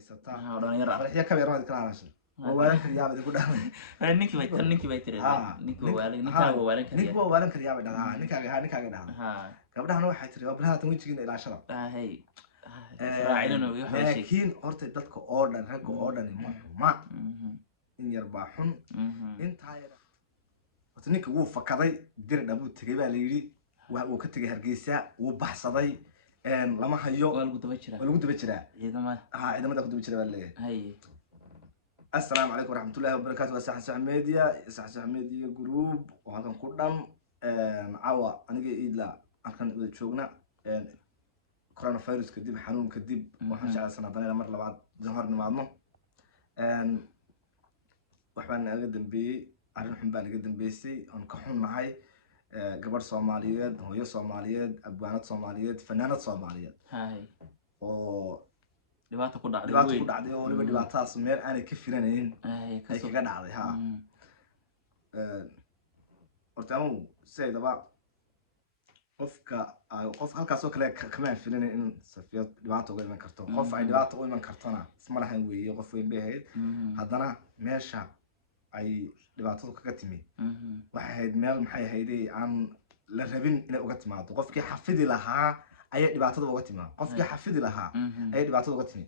haysata dhalinyaro farxiya ka beermad kala hadashay waalan kariyaabay ku dhahay ninkii bay tiri ninkii waalan kariyaa ninkii waalan kariyaabay dhahaa ninkaaga dhahaa gabdhahana waxay tiri gabdhaha tan wajigiina ilaashada laakiin horta dadka oo dhan ragga oo dhan ma xuma in yar baa xun intaa yar horta ninka wuu fakaday dir dhabu tagay baa la yiri uu ka tagay Hargeysa uu baxsaday lama hayo waa lagu daba jiraa ciidamada ku daba jira baa leeyahay السلام عليكم ورحمة الله وبركاته. صح ميديا جروب وهذا كلهم عوا أنا جاي إدلا أكن شغلنا كورونا فيروس كديب حنون كديب وحنا على سنة ثانية مرة بعد ظهرنا معنا وحنا نقدم بي أرن حنبان نقدم بيسي أنكحون معي قبر صوماليات هوية صوماليات أبوانات صوماليات فنانات صوماليات هاي dhibaato ku dhacday oo waliba dhibaatadaas meel aanay ka filanayn ay kaga dhacday horta anu sidaaba qof halkaas oo kale kama filanayn in safiyad dhibaato uga iman karto qof ay dhibaato u iman kartona isma lahayn weeye qof weyn bay ahayd haddana meesha ay dhibaatadu kaga timi waxay ahayd meel maxay ahayd aan la rabin inay uga timaado qofkii xafidi lahaa ayay dhibaatada uga timaa qofkii xafidi lahaa ayay dhibaatada uga timi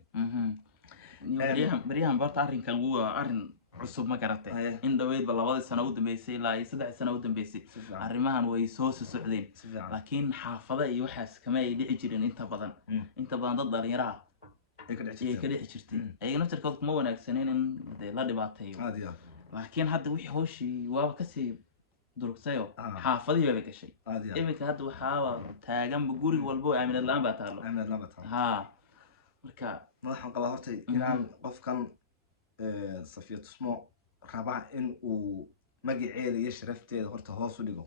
bariyahan barta arrinkan waa arrin cusub ma garatay in dhaweydba 2 sano u dambeysay ilaa 3 sano u dambeysay arrimahan way soo socdeen laakiin xaafada iyo waxaas kama ay dhici jireen inta badan dad dhalinyaro ah ay ka dhici jirtay ay naftarkooda kuma wanaagsaneen in la dhibaateeyo laakiin hadda wixii hooshii waa ka sii durugsayo xaafadii bay gashay iminka hadda waxaa taagan guri walbo aaminad laan baa taalo marka waxaan qabaa horta inaan qofkan Safiya Tusmo raba in uu magaceeda iyo sharafteeda horta hoos u dhigo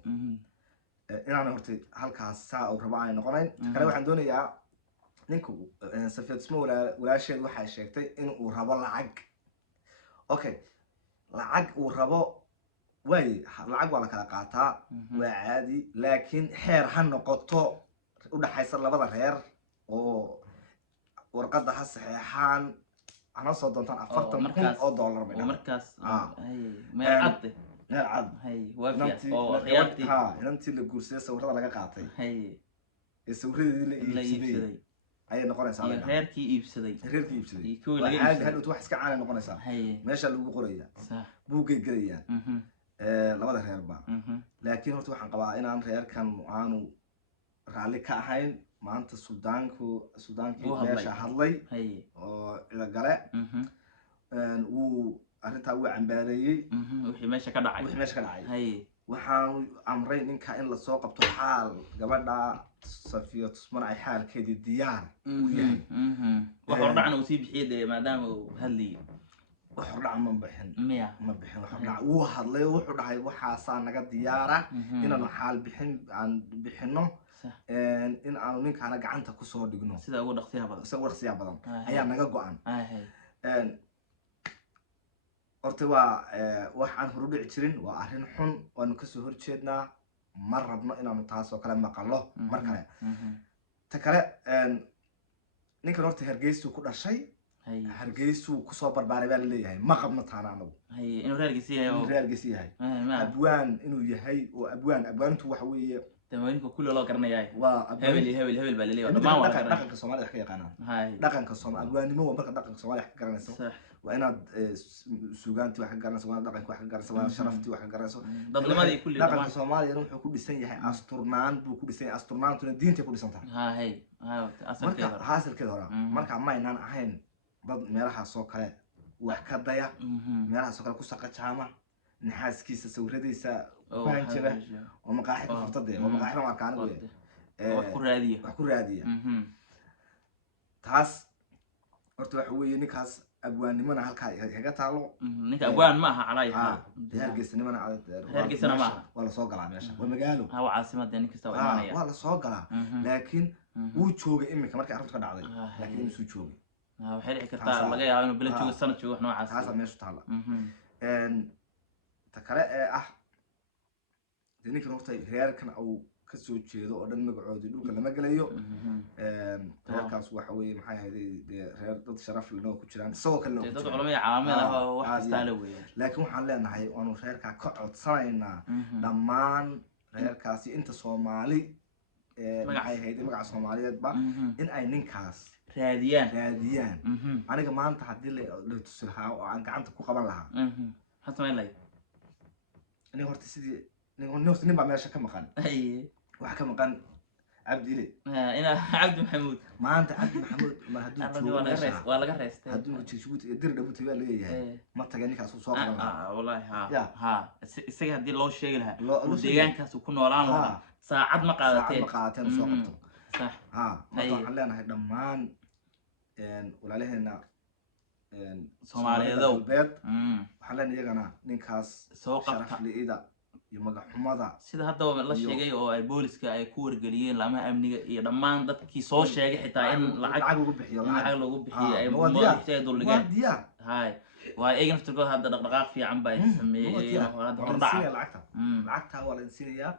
inaan horta halkaas saa u raba ay noqonayn kale waxaan doonayaa ninku Safiya Tusmo walaasheed waxay sheegtay in uu rabo lacag okay lacag uu rabo way lacag wala kala qaataa waa caadi laakiin xeer ha noqoto u dhaxaysa labada reer oo warqada ha saxeexaan ana soo doontaan $40,000 bay markaas meel cad waafiya oo qiyaamtii inantii la guursaday sawirada laga qaatay sawiradeedii la iibsaday ayay noqonaysaa reerkii iibsaday iyo kuwa laga iibsaday wax iska caan noqonaysaa meesha lagu qorayaa buugay galayaan labada reerba laakiin horta waxaan qabaa inaan reerkan aanu raali ka ahayn maanta Suudaankii meesha hadlay oo ila gale uu arinta uu cambaareeyay wixii meesha ka dhacay waxaan amray ninka in la soo qabto xaal gabadha Safiya Tusmo ay xaalkeedii diyaar u yahay waxa dhacna uu sii bixiyay maadaama uu hadlay وحرع ما بحن ما بحن وحرع واحد لا وحرع هاي وحاسة نجا ديارة إن أنا حال بحن عن بحنه إن أنا منك أنا قعنت كسر دقنه سيدا أول اختيار بدن سوى اختيار بدن هيا نجا قعن أرتوا وحن هرود عشرين وأهرن حن ونكسر هرشدنا مرة بنا إن متعصب كلام مقالة مركله تكله نيك نورت هرجيس وكل شيء هرجيسو كسر برباري باللي هاي ما قبنا تانانو هاي إنه رجسي هاي أبوان إنه يهاي وأبوان توحوي تمارين كل الله كرنا جاي هبل باللي ما هو دقن كصومالي حكي قناة دقن كصومالي أبوان مو مرة دقن كصومالي حكي قرنا سو وأنا سوغانتي واحد قرنا سو دقن واحد قرنا سو شرفتي واحد قرنا سو دقن كصومالي يروح كل سنة هاي أسترنان بكل سنة أسترنان تون دين تكل سنة هاي أصل كده هرا مرة ما ينان أحين ضد ميرها سوكله وحكدايا ميرها سوكله كوساقة شامة نحاس كيس سورديسا فانشبه ومقاحي فرطدي ومقاحي ما كانوا وحكور رادية تاس أرتو حوي نكاس أبوان نمنا هالكاي هجا تعلو نك أبوان معها عليها هرجس نمنا على هرجس أنا معها ولا صقلة ماشى ومقالو هو عاصمة دنيك استوى ولا صقلة لكن وشوق إمي كمان كعرفت كذا عادي لكن إمي شوق وحرق كتار لقى يا إنه بلد شو السنة شو إحنا عاصمة عاصمة ماشي تعلق تكره دنيك نقطة غير كان أو kasoo jeedo oo dhan magacoodii dhulka lama gelayo reerkaas waxa weeye maxay ahayd reer dad sharaf leh oo ku jiraan isagoo kale dad culimada calaamad ah oo wax kasta la weeyaan laakiin waxaan leenahay waanu reerka ka codsanaynaa dhammaan reerkaasi inta Soomaali maxay ahayd magaca Soomaaliyeedba in ay ninkaas raadiyaan aniga maanta hadii la tusi lahaa oo aan gacanta ku qaban lahaa hadda ma ilay aniga horta sidii nin baa meesha ka maqan waxa ka maqan عبد إلي أنا عبد محمود ما أنت عبد محمود ما هدوك ولا قريست هدوك تشوت يدير دبوت يبقى ليه ما تجاني كاسو صوت والله ها السجى هدي الله شيء لها وديان كاسو كنا ولا لها ساعد مقاطعتين صوتهم صح ما طلعنا هيدا مان ولا عليه هنا سومالي ذو البيت حلنا يجنا نكاس شرف لإيدا magaxumada sida hadda la sheegay oo ay booliska ay ku wargeliyeen lama amniga iyo dhamaan dadkii soo sheegay xitaa in lacag lagu bixiyo ay madaxda dowladda hay waa eegna tirkooda hadda dhaqdhaqaaq fiican bay sameeyeen lacagta wala insiya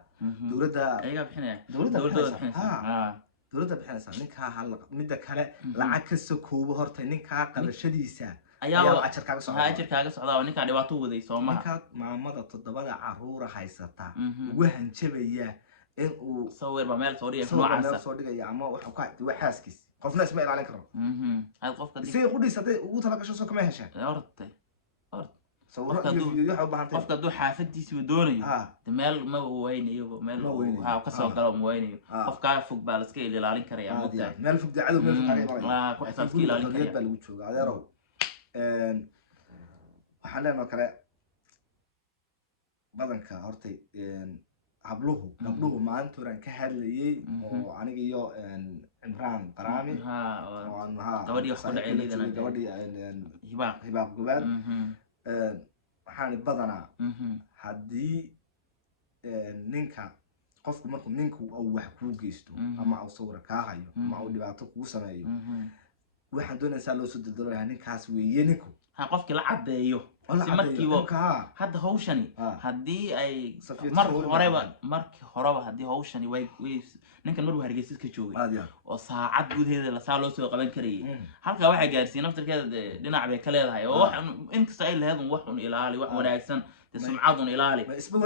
dowladda ayaga bixinaya dowladda bixinaysa ninka hal midda kale lacag ka soo koobo horta ninka qabashadiisa ayaa ajarkaaga socdaa ninka dhibaato waday Soomaaliya ninka maamada 7 caruur haysata ugu hanjabaya in uu sawir ba meel soo dhigaya ama waxa ka waa xaaskiis qofna isma ilaalin karo hal qofka si qudhiisatay ugu tala gasho soo kama heshaa hortay qofka duu xaafadiisa doonayo meel ma weynayo meel waxa ka soo galo ma weynayo qofka fog baa la iska ilaalin karaya meel fog dacado meel fog ku xisaabtii ilaalin karaya baa lagu joogaa adeerow waxaan leenahay kale badanka hortay gabdhuhu maanta horaan ka hadlayay oo aniga iyo Imraan Qaraami gabadhii wax ku dhacay leedana gabadhii hibaaq gubaad waxaan badanaa haddii ninka qofku markuu ninku uu wax ku geysto ama uu sawir ka hayo ama uu dhibaato ku sameeyo waxaan doonaysaa loo soo daldalay ninkaas weeye ninku qofkii la cadeeyo si markiiba hadda hawshani hadii ay markii horeba hadii hawshani way ninkan maruu Hargeysa ka joogay oo saacad gudaheeda la saa loo soo qaban karayay halka waxa gaarsiin naftarkeeda dhinac bay ka leedahay oo wax inkasta ay leedahay wax un ilaali wax wanaagsan sumcadun ilaali isba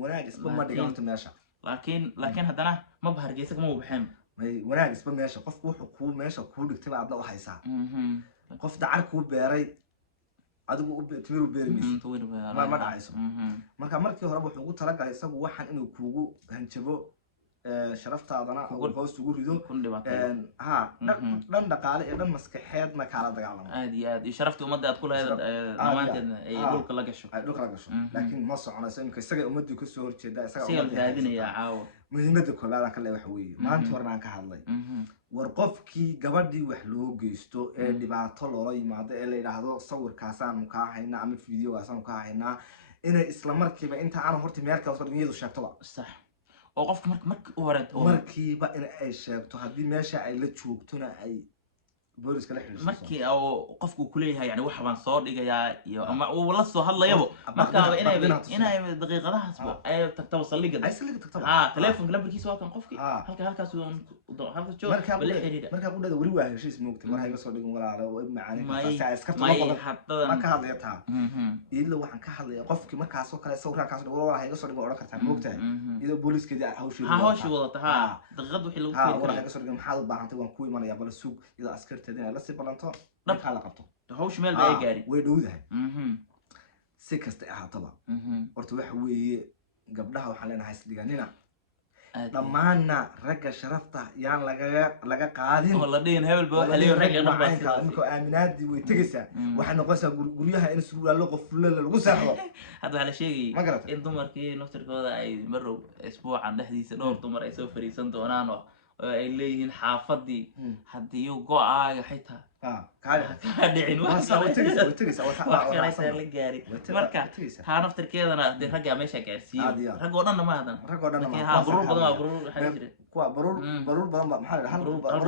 wanaag isba ma dhiganto meesha laakiin haddana ma Hargeysa kama baxeen wanaag isba meesha qofku wuxuu ku meesha ku dhigtay aadna u haysaa qof dacar ku beeray adigu u timiru beermis ma dhacayso marka markii hore wuxuu ugu talagalay isagu waxan inuu kuugu hanjabo sharaftaadana oo hoos ugu rido dhan dhaqaale iyo dhan maskaxeedna kala dagaalamo aad iyo sharafta ummadda aad ku leedahay dhamaanteedna ay dhulka la gasho laakiin ma soconayso in isaga ummaddu ka soo horjeeda isaga raadinaya caawa muhiimadda koobaad aan ka leeyahay waxa weeye maanta horna aan ka hadlay war qofkii gabadhii wax loo geysto ee dhibaato loola yimaado ee la yiraahdo sawirkaasaan ka haynaa ama fiidiyogaasaan ka haynaa inay isla markiiba inta aan horta meelka soo dhigaydo sheegto sax oo qofka markiiba in ay sheegto hadii meesha ay la joogtona ay booliska la xiriirso markii oo qofku ku leeyahay yani wax baan soo dhigayaa iyo ama uu la soo hadlayabo marka inay daqiiqadahaasba ay tagto saldhiga telefoonka lambarkiisa waa kan qofkii halkaas jooga wala xiriir marka ku dhada wali waa heshiis moogtay mar hayga soo dhigin walaalo oo macaan ka iska tolo marka hadlaytaa ila waxaan ka hadlaya qofkii markaas oo kale sawirkaas walaalo hayga soo dhigin oran kartaa moogtay ida booliska hawshi wadata daqiiqad wixii lagu fiirin karo hayga soo dhigin maxaa u baahantay waan ku imanaya bal suuq ida askarta la si balanto marka la qabto hawsh meel bay gaari way dhowdahay si kasta ahaataba horta waxa weeye gabdhaha waxaan leenahay isdhiganina dhamaana ragga sharafta yaan laga qaadin oo la dhigin hebel baa xaliyo ragga dhanba marka aaminaadi way tagaysaa waxa noqonaysaa guryaha in suugaalo qof lagu saxdo hadda waxa la sheegay in dumarkii naftirkooda ay marow isbuucan dhexdiisa dhowr dumar ay soo fariisan doonaan oo ay leeyihiin xaafadii hadii uu go'aaga xitaa ka dhicin wax kale la gaari marka ha naftirkeedana hadii ragga meesha gaarsiiyo rag oo dhan ma hadan ha burur badan waa burur waxa jira kuwa burur badan ba maxaa hal burur badan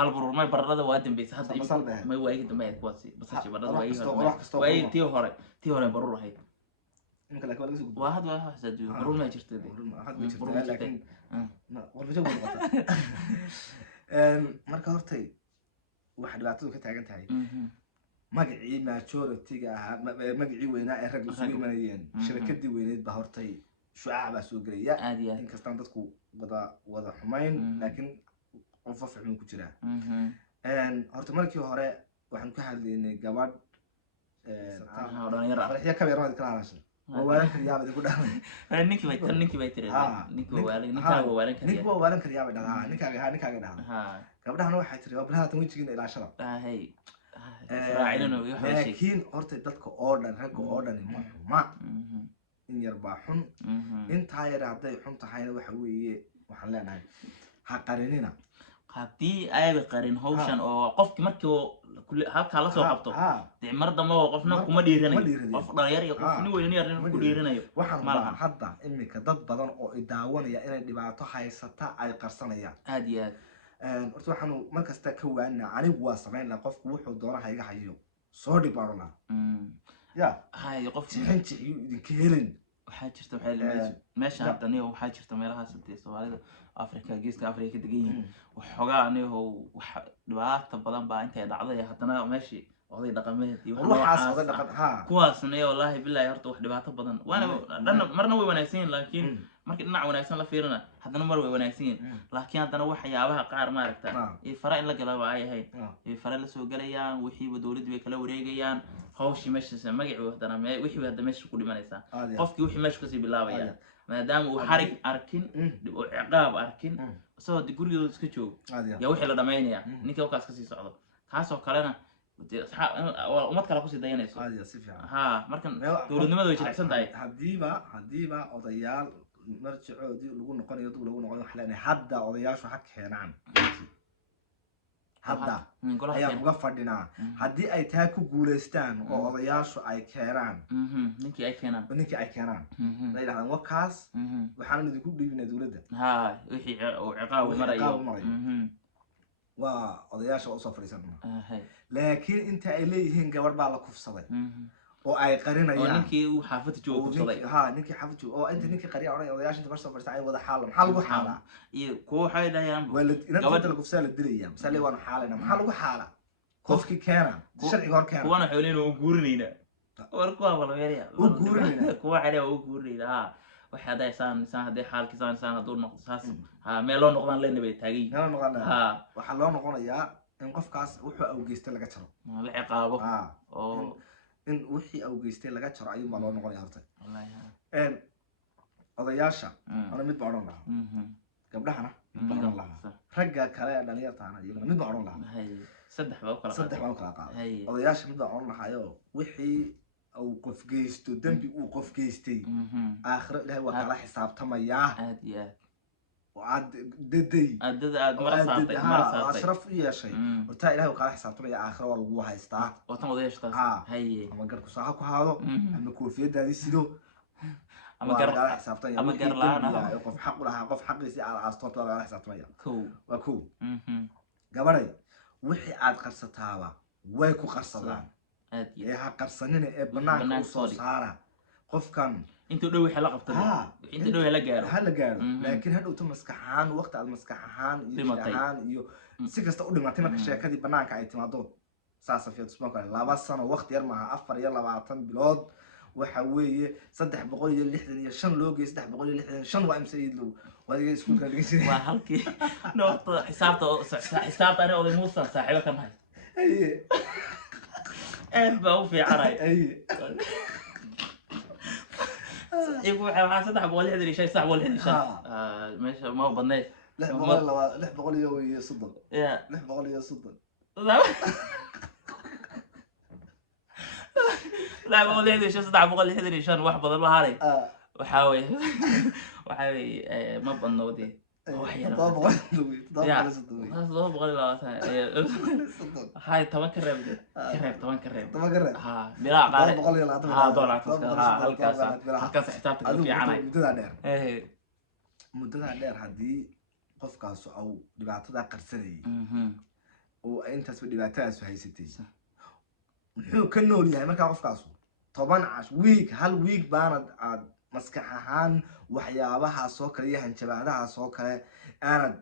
hal burur may barada waa dambaysa hadda may waa iga dambeeyay kuwaasi basashi barada waa tii hore burur ahayd إنك لك ولا سوق واحد حسد مرون ما جرت دي واحد ما جرت لكن ما قرب جو قطع marka hortay waxa dhibaatadu ka taagan tahay magacii majority-ga ahaa magacii weynaa ee rag isugu imanayeen shirkadii weyneed ba hortay shucaac baa soo galaya in kastaan dadku wada xumayn laakiin qof fahmin ku jira horta markii hore waxaan ka hadlaynay gabadh farxiya ka beermad kala hadashay waalan kariyaabay ku dhahay ninkii bay tiri ninkii waalan kariyaabay dhahaa ninkaaga dhahaa gabadhana waxay tiri gabadhaha tan wajigiina ilaashada laakiin horta dadka oo dhan ragga oo dhan ma xuma in yar baa xun intaa yar hadday xun tahayna waxa weeye waxaan leenahay ha qarinina haddii ayba qarin hawshan oo qofki markii halkaa la soo qabto dee mar dambe oo qofna kuma dhiiranayo qof dhalinyar iyo qof nin weyn yar ku dhiiranayo waxaan hadda iminka dad badan oo idaawanaya inay dhibaato haysata ay qarsanayaan aad iyo aad horta waxaanu markasta ka waanaa anigu waa samayn lahaa qofku wuxuu doona hayga hayo soo dhibaan lahaa ya hay qof jixiyo idinka helin waxaa jirta meesha hadda aniga waxaa jirta meelahaas intee Soomaalida Afrika geeska Afrika ka degan yihiin waxoogaa aniga wax dhibaato badan baa intay dhacday haddana meeshii oday dhaqameed iyo waxaas oday dhaqan kuwaasna wallahi billahi horta wax dhibaato badan waana marna way wanaagsan laakiin markii dhinac wanaagsan la fiirina haddana mar way wanaagsan laakiin haddana waxyaabaha qaar ma aragta ee fara in la galaba ay ahayd ee fara la soo galayaan wixii dawladdu way kala wareegayaan hawshii meesha magacii haddana wixii hadda meesha ku dhimanaysa qofkii wixii meesha kasii bilaabaya maadaama uu xarig arkin oo ciqaab arkin soo gurigooda iska joog yaa wixii la dhameynaya ninkii wakaas kasii socdo taas oo kalena umad kale kusii dayanayso ha markan dawladnimadu way jilicsan tahay hadiiba odayaal marjacoodii lagu noqonayo dib lagu noqonayo waxa leenahay hadda odayaashu ha keenaan hadda ayaan uga fadhinaa haddii ay taa ku guuleystaan oo odayaashu ay keenaan ninkii ay keenaan la yidhahdaan wakaas waxaan idinku dhiibinaa dawladda wixii ciqaab marayo waa odayaasha usoo fadhiisanaa laakiin inta ay leeyihiin gabadh baa la kufsaday oo ay qarinayaan ninkii uu xaafada joogo kufsaday ninkii xaafada joogo oo inta ninkii qariya oranay odayaasha inta soo fadhiistaan ay wada xaal maxaa lagu xaalaa iyo kuwa waxay dhahayaan gabadha la kufsaday la dilaya misal waan xaalayna maxaa lagu xaalaa qofkii keena sharciga hor keena kuwana xoolin oo guurinayna war kuwa wala weeriya oo guurinayna kuwa xalee oo guurinayna waxa haday saan haday xaalkiisaan haduu noqdo saas meel loo noqdaan leenahay taagay waxa loo noqonayaa in qofkaas wuxuu awgeystay laga jaro la ciqaabo oo in wixii awgeystay laga jaro ayuu ma loo noqonayaa horta wallahi odayaasha ana mid baan oran lahaa gabdhahana mid baan oran lahaa ragga kale dhalinyartaana iyaguna mid baan oran lahaa saddex baan u kala qaaday odayaasha mid baan oran lahaa wixii أو قف جيستو دنبي أو قف جيستي آخر إلهي وكالة حساب تمايا وعاد ددي مرساتي أشرف يا شيء وتا إلهي وكالة حساب تمايا آخر والله هيستا وتم وديش تاس هي أما قرك صاحك هذا أما كوفية دادي سيدو أما قر لا قف حق ولا قف حق يسي على أسطوط ولا حساب تمايا وكو قبلي وحي عاد قرصتها ويكو قرصتها ee ha qarsanina ee banaanka u soo saara qofkan intuu dhow waxa la qabtay intuu dhow la gaaro laakiin hadhow ta maskaxaan waqti aad maskaxaan iyo si kasta u dhimatay marka sheekadii banaanka ay timaado saasafiyad isma kale 2 sano waqti yar maaha 4 bilood waxa weeye 365 loo geey 365 waa imsayd loo wadiga isku kala dhigay waa halkii noqdo xisaabta ana oday Muuse saaxiibo kan hay بقى في عراي اي يقول على صدح بقول لي شيء صح ولا شيء ماشي ما هو بنيت لا بقول لي يصدق لا بقول لي يصدق لا بقول لي شيء صدح بقول لي شان واحد بدل ما هاري وحاوي ما بنودي طبعا هاي طبعا كريب طبعا ها بلا قاري ها دولار هالكاس حسابتك في عناي مدة دير هدي قفكاس أو دبعتها قرصني وأنت سوي دبعتها سوي هيستي محو كنولي هاي ما كان قفكاسو toban cash week hal week baanad aad maskax ahaan waxyaabahaas oo kale iyo hanjabaadahaas oo kale aanad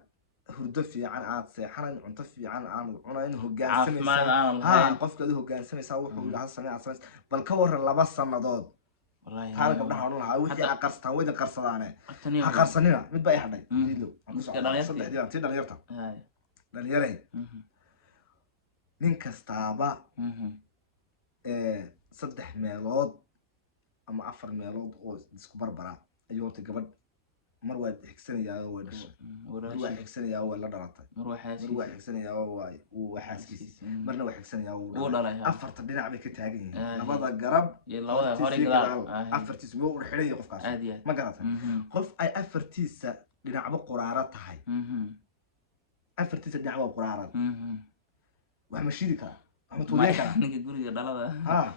hurdo fiican aad seexanayn cunto fiican aan cunayn hoggaansamaysaa qofka aad hoggaansamaysaa wuxuu yidhaahdo samee aad samays bal ka waran 2 sannadood taal gabdhaha odhan lahaa wixii aad qarstaan wayda qarsadaane ha qarsanina mid baa i hadhay diilo tii dhalinyarey nin kastaaba 3 meelood ama 4 meelood oo isku barbara ayuu horta gabadh mar waa xigsanayaa oo way dhashay mar waa xigsanayaa oo way la dhalatay mar waa xigsanayaa oo waa xaaskiis marna waa xigsanayaa oo dhalay afarta dhinac bay ka taagan yihiin labada garab iyo labada hore gadaal afartiis wuu u xidhay qofkaas ma garatay qof ay afartiisa dhinacba quraara tahay afartiisa dhinac waa quraarad wax ma shidi kara ninka guriga dhalada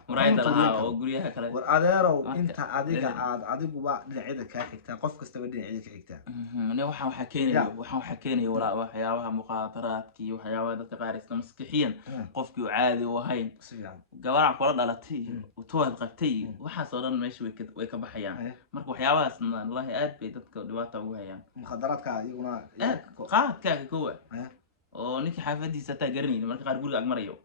muraayada lahaa oo guryaha kale war adeerow inta adiguba dhinacyada kaa xigtaa qof kastaba dhinacyada ka xigtaa waxaa keenaya waxyaabaha muqaadaraadka iyo waxyaabaha dadka qaar isla maskixiyan qofkii uu caadi u ahayn gabadhan kula dhalatay iyo tood qabtay waxaas oo dhan meesha way ka baxayaan marka waxyaabahaas wallahi aad bay dadka dhibaato ugu hayaan muqaadaraadka iyaguna qaadkaaga kowa oo ninka xaafadiisa taa garanayna marka qaar guriga ag marayo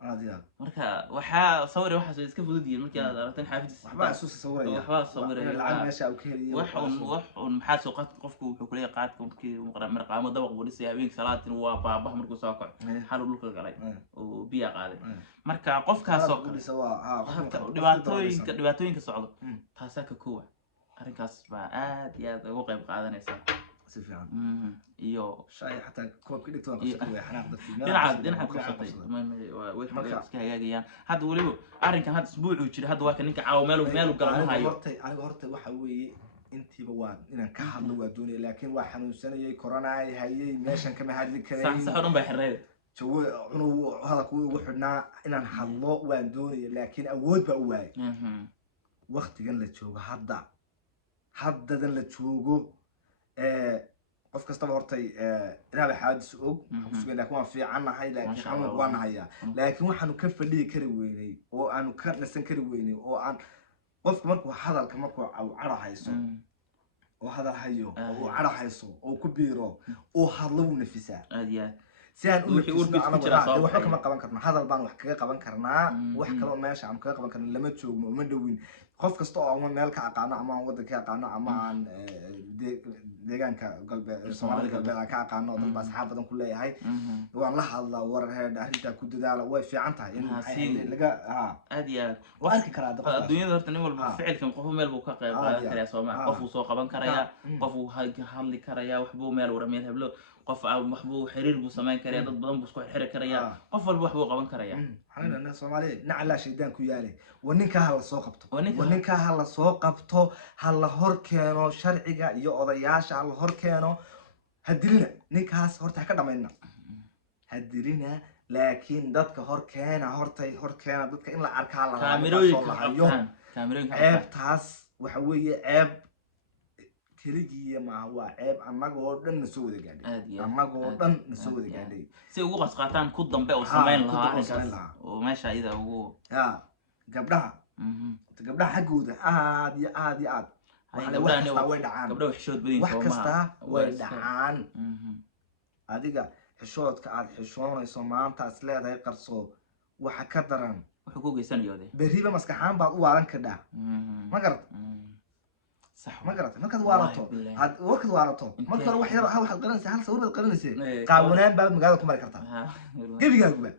marka waxaa sawir waxaas iska fudud yihiin markii aad aragteen xaafadiisa waxba sawiraya lacag meesha uu ka heliyo wax maxaa soo qad qofku wuxuu kula qaadka markii marqaamo dabaq uu dhisay habeenkii salaadin waa baabah markuu soo kaco xal dhulka galay oo biya qaaday marka qofkaas oo dhibaatooyinka socdo taasa ka koowa arrinkaas baa aad iyo aad uga qayb qaadanaysa si fiican iyo shay xataa koobka dhigto waa qasab way xanaaq dadkii dhinaca ku shatay way iska hagaagayaan hadda waliba arrinkan hadda isbuucu jira hadda waa ka ninka caaw meel galanayo aniga horta waxa weeye intiiba waa inaan ka hadlo waa doonay laakiin waa xanuunsanayay corona ay hayay meeshan kama hadli karay sax dhan bay xirreed jawo cunuu hadalku ugu xidhnaa inaan hadlo waan doonay laakiin awood baa u waayay waqtigan la joogo haddadan la joogo qof kastaba hortay inaaba xaadis og waxaan laakiin waan fiicanahay laakiin xanuun waan hayaa laakiin waxaanu ka fadhiyi kari weynay oo aanu ka nasan kari weynay oo aan qofka markuu hadalka markuu cadho hayso oo hadal hayo oo cadho hayso oo ku biiro oo hadlo wuu nafisaa si aan u nafisno waxba kama qaban karno hadal baan wax kaga qaban karnaa wax kale oo meesha aan kaga qaban karno lama joogno ma dhawin qof kasta oo aan meel ka aqaano ama aan waddanka ka aqaano ama aan deegaanka galbeed Soomaaliya galbeed aan ka aqaano oo dad asxaab badan ku leeyahay waan la hadlaa warar heer arrinta ku dadaala way fiican tahay in laga aad iyo aad oo arki kara adduunyada horta nin walba ficilkan qof meel buu ka qayb qaadan karaa Soomaaliya qof uu soo qaban karaya qof uu hadli karaya wax buu meel warameel heblo qof wax buu xiriir buu sameyn karaya dad badan buu isku xiri karaya qof walba wax buu qaban karaya xanaana Soomaaliya nacla shaydaan ku yaale waninka hal soo qabto waninka hal soo qabto hal hor keeno sharciga iyo odayaasha hal hor keeno hadilina ninkaas horta ka dhamayna hadilina laakiin dadka hor keena dadka in la arkaa la kaamirooyinka ceebtaas waxa weeye ceeb keligiya ma waa ceeb annagoo dhan na soo wada gaadhay annagoo dhan na soo wada gaadhay si ugu qasqaataan ku dambe oo sameyn lahaa oo meesha iyada ugu gabdhaha xaggooda aad iyo aad gabdhaha xishood badin wax kasta way dhacaan adiga xishoodka aad xishoonayso maanta is leedahay qarso waxa ka daran wuxuu ku geysanayo beriba maskaxaan baad u waalan kadhaa ma garad ما قرأت ما كذا وارطه هاد وقت وارطه ما كانوا واحد يروح واحد قرنسي هل صور بالقرنسي قاونان باب مقالة كمال كرتها كيف يقول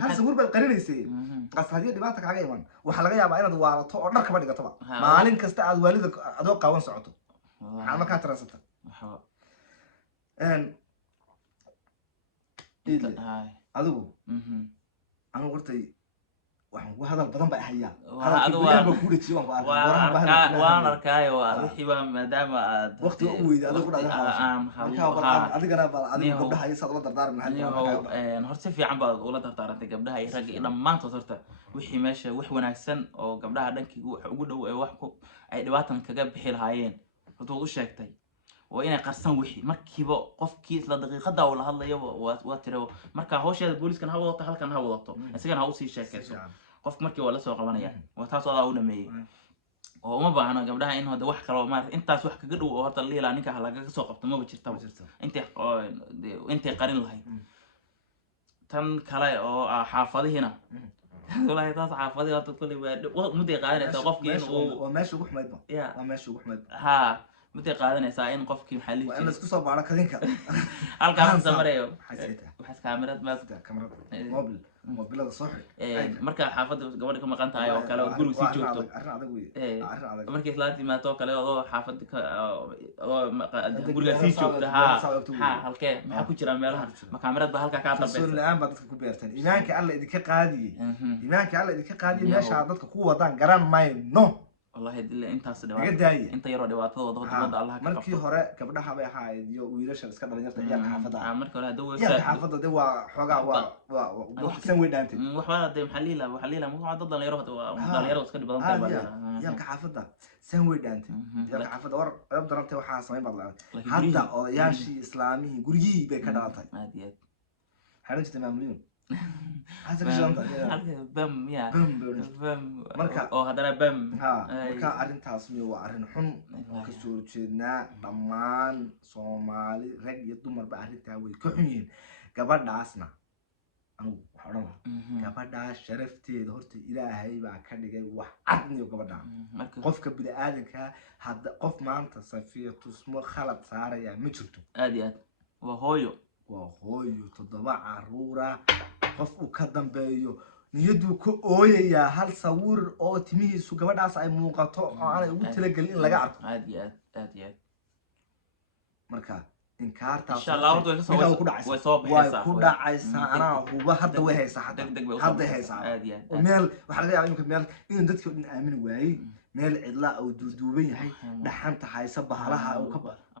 هل صور بالقرنسي قصة هذه دبعتك على إيمان وحلقة يا بعينا دوارطه أو نركب على قطبة ما علين كستعد والدك أدوق قاون سعته على ما كانت راسته إن إيه أدوه أنا قلت وهذا البدن بقى حيا هذا وانا ركاي وحي ما دام وقت قوي هذا كل هذا انا قبلها يسد ولا دردار من هذا horta fiican baad ula dardaarantay gabdhaha ay rag dhamaantood horta wixii meesha wax wanaagsan oo gabdhaha dhankiigu wax ugu dhow ee wax ku ay dhibaatan kaga bixi lahaayeen horta u sheegtay oo inay qarsan wixii markiiba qofkii isla daqiiqada uu la hadlayo waa tiro marka hawsheeda booliiskan ha wadato halkan ha wadato isagana ha u sii sheekayso qof markii waa la soo qabanaya waa taas oo u dhameeyay oo uma baahna gabdhaha in hada wax kale oo maar intaas wax kaga dhow oo horta leela ninka laga soo qabto ma jirto intay qarin lahayd tan kale oo xaafadihina والله تاس حافظي وتقول لي مدي قادنا قفكي وماشي ugu xumayd waa meesha ugu xumayd ha muddo qaadanaysaa in qofkii maxalli waa in isku soo baaro kadinka halkaan samareeyo waxaas kaamirad ma mobil mobilada soo xir marka xaafadda gabadha ka maqan tahay oo kale oo guriga si joogto arrin adag weey markii isla timaado kale oo xaafadda oo guriga si joogto ha halkee maxaa ku jira meelaha ma kaamirad ba halka ka dambaysa soo laan ba dadka ku beertaan iimaanka alla idinka qaadiyay iimaanka alla idinka qaadiyay meesha dadka ku wadaan garan mayno والله انت انت يرو dhibaatadooda wadada Allah ka markii hore gabdhaha bay ahayd iyo wiilasha iska dhalinyarta iyo xaafada markii hore hadoo xaafada waa xogaa waa san way dhaantay waxba de maxalliila ma dad dhalinyaro dhalinyaro iska dhibadan tahay yalka xaafada san way dhaantay yalka xaafada war qayb darantay waxa sameyn bad lahayd hadda odayaashii islaamihii gurigii bay ka dhalatay aad iyo aad xarin jirtay maamulin bam ya bam marka oo hadana bam marka arintaas waa arin xun ka soo jeednaa dhammaan Soomaali rag iyo dumar ba arintaa way ka xun yihiin gabadhaasna anigu waxa oran lahaa gabadhaas sharafteeda horta Ilaahay baa ka dhigay wax cad iyo gabadha qofka bini aadanka hadda qof maanta Safiya tusmo khalad saaraya ma jirto aad iyo aad waa hooyo 7 caruura qof uu ka dambeeyo niyadu ku ooyaya hal sawir oo timihiisu gabadhaas ay muuqato oo aan ugu talagalin in laga arko aad iyo aad marka inkaarta insha Allah way soo baxaysaa ku dhacaysa ana huba hadda way haysaa hadda haysaa aad iyo aad meel waxa laga yaabaa meel in dadku aamin waayay meel cidla oo duuduuban yahay dhaxanta haysa bahalaha oo ka